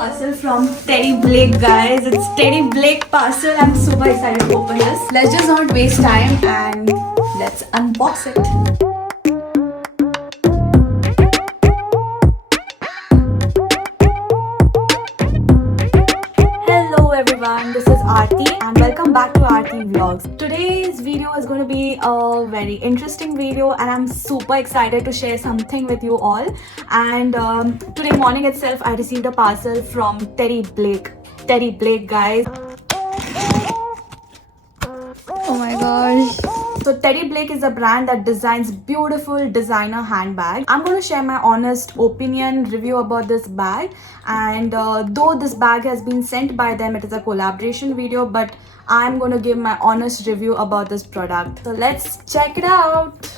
parcel from Teddy Blake, guys. It's Teddy Blake parcel. I'm super excited to open this. Let's just not waste time and let's unbox it. Hello everyone, this is Aarti and welcome back to Aarti Vlogs. Today's video is going to be a very interesting video and I'm super excited to share something with you all. And today morning itself I received a parcel from Teddy Blake. Teddy Blake, guys. Oh my gosh. So Teddy Blake is a brand that designs beautiful designer handbags. I'm going to share my honest opinion review about this bag, and though this bag has been sent by them, it is a collaboration video, but I'm going to give my honest review about this product. So let's check it out.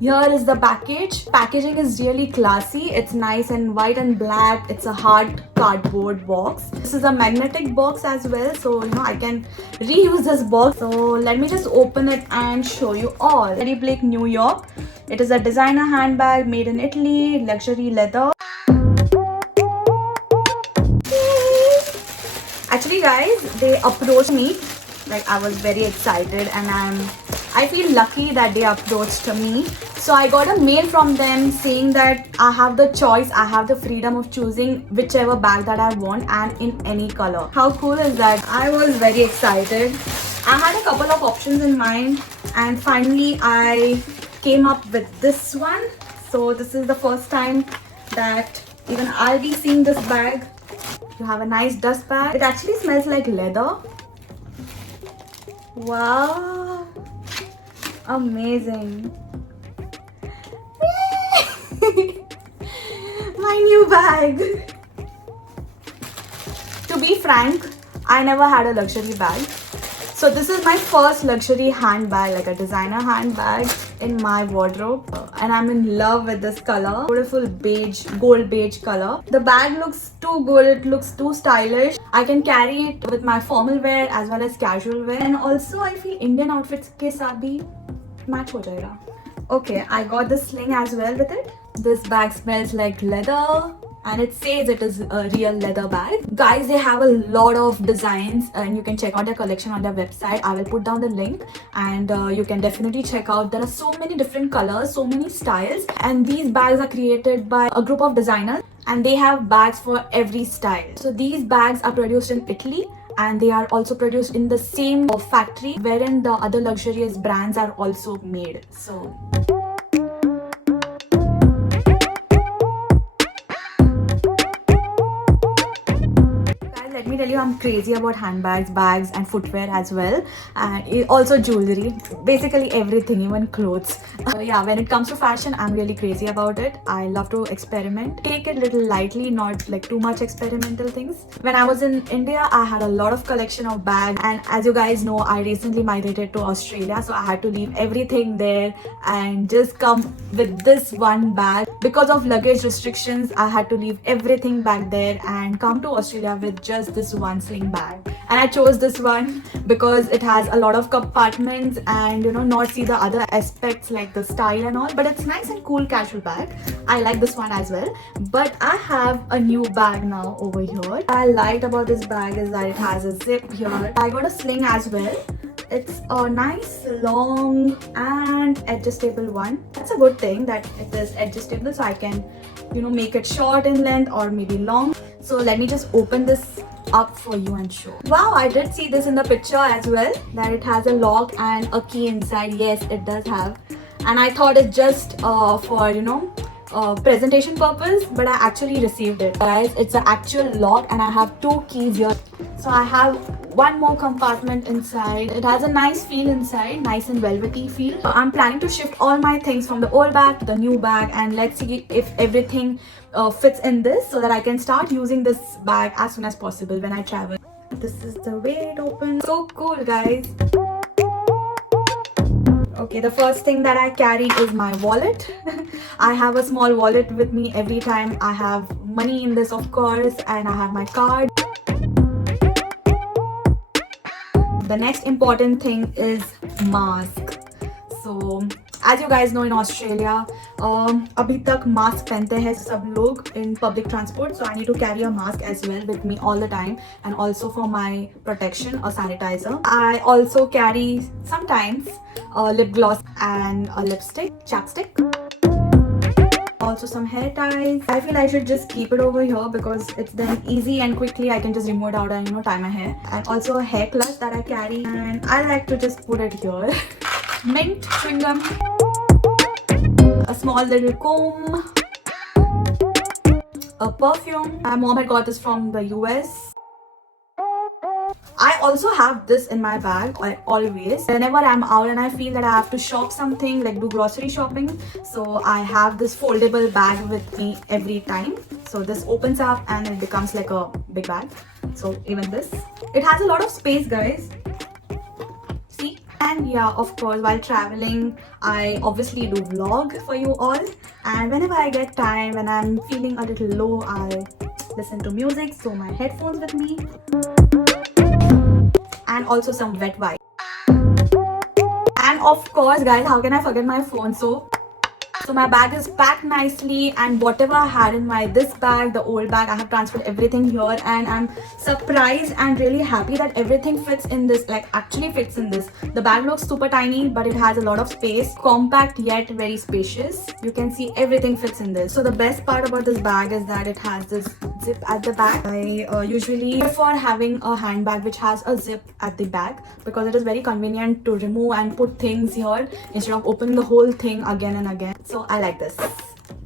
Here is the package. Packaging is really classy. It's nice and white and black. It's a hard cardboard box. This is a magnetic box as well, so I can reuse this box. So let me just open it and show you all. Teddy Blake, New York. It is a designer handbag made in Italy, luxury leather. Actually guys, they approached me. Like, I was very excited and I feel lucky that they approached me. So I got a mail from them saying that I have the choice, I have the freedom of choosing whichever bag that I want and in any color. How cool is that? I was very excited. I had a couple of options in mind and finally I came up with this one. So this is the first time that even I'll be seeing this bag. You have a nice dust bag. It actually smells like leather. Wow, amazing. My new bag. To be frank, I never had a luxury bag. So this is my first luxury handbag, like a designer handbag in my wardrobe. And I'm in love with this color. Beautiful beige, gold beige color. The bag looks too good, it looks too stylish. I can carry it with my formal wear as well as casual wear. And also I feel Indian outfits ke saath bhi match ho jayega. Okay, I got the sling as well with it. This bag smells like leather and it says it is a real leather bag. Guys, they have a lot of designs and you can check out their collection on their website. I will put down the link and you can definitely check out. There are so many different colors, so many styles, and these bags are created by a group of designers and they have bags for every style. So these bags are produced in Italy and they are also produced in the same factory wherein the other luxurious brands are also made. So let me tell you, I'm crazy about handbags, bags and footwear as well, and also jewelry, basically everything, even clothes. Yeah, when it comes to fashion, I'm really crazy about it. I love to experiment, take it little lightly, not like too much experimental things. When I was in India, I had a lot of collection of bags, and as you guys know, I recently migrated to Australia, so I had to leave everything there and just come with this one bag. Because of luggage restrictions, I had to leave everything back there and come to Australia with just this one sling bag. And I chose this one because it has a lot of compartments and not see the other aspects like the style and all, but it's nice and cool casual bag. I like this one as well. But I have a new bag now over here. What I liked about this bag is that it has a zip here. I got a sling as well. It's a nice long and adjustable one. That's a good thing that it is adjustable, so I can make it short in length or maybe long. So let me just open this up for you and show. Wow, I did see this in the picture as well, that it has a lock and a key inside. Yes, it does have, and I thought it's just for presentation purpose, but I actually received it. Guys, it's an actual lock and I have two keys here. So I have one more compartment inside. It has a nice feel inside, nice and velvety feel. So I'm planning to shift all my things from the old bag to the new bag, and let's see if everything fits in this so that I can start using this bag as soon as possible when I travel. This is the way it opens. So cool, guys. Okay, the first thing that I carry is my wallet. I have a small wallet with me every time. I have money in this, of course, and I have my card. The next important thing is mask. So As you guys know, in Australia, अभी तक mask पहनते हैं सब लोग in public transport, so I need to carry a mask as well with me all the time, and also for my protection, a sanitizer. I also carry sometimes a lip gloss and a lipstick, chapstick. Also some hair ties. I feel I should just keep it over here because it's then easy and quickly I can just remove it out and tie my hair. And also a hair clutch that I carry, and I like to just put it here. Mint chewing gum, a small little comb, a perfume. My mom had got this from the US. I also have this in my bag always. Whenever I'm out and I feel that I have to shop something, like do grocery shopping, so I have this foldable bag with me every time. So this opens up and it becomes like a big bag. So even this. It has a lot of space, guys. See? And yeah, of course, while traveling, I obviously do vlog for you all. And whenever I get time, when I'm feeling a little low, I listen to music. So my headphones with me. And also some wet wipe. And of course, guys, how can I forget my phone? So my bag is packed nicely, and whatever I had in this bag, the old bag, I have transferred everything here, and I'm surprised and really happy that everything fits in this, like actually fits in this. The bag looks super tiny, but it has a lot of space, compact yet very spacious. You can see everything fits in this. So the best part about this bag is that it has this zip at the back. I usually prefer having a handbag which has a zip at the back because it is very convenient to remove and put things here instead of opening the whole thing again and again. So I like this.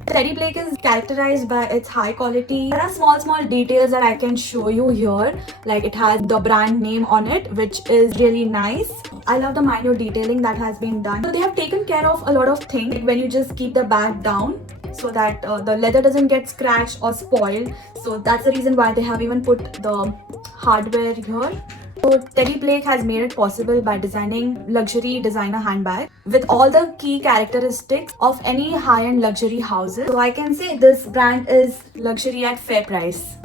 Teddy Blake is characterized by its high quality. There are small details that I can show you here. Like it has the brand name on it, which is really nice. I love the minute detailing that has been done. So they have taken care of a lot of things, like when you just keep the bag down so that the leather doesn't get scratched or spoiled. So that's the reason why they have even put the hardware here. So Teddy Blake has made it possible by designing luxury designer handbag with all the key characteristics of any high-end luxury houses. So I can say this brand is luxury at fair price.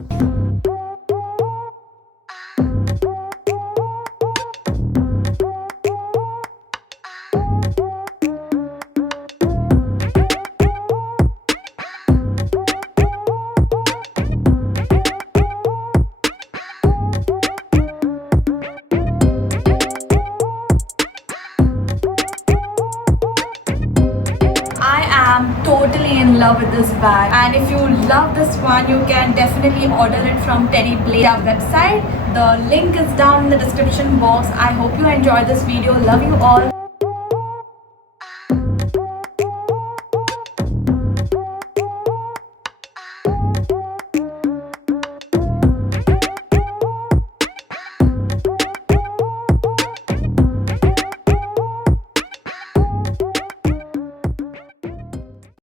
I'm totally in love with this bag, and if you love this one, you can definitely order it from Teddy Blake website. The link is down in the description box. I hope you enjoyed this video. Love you all.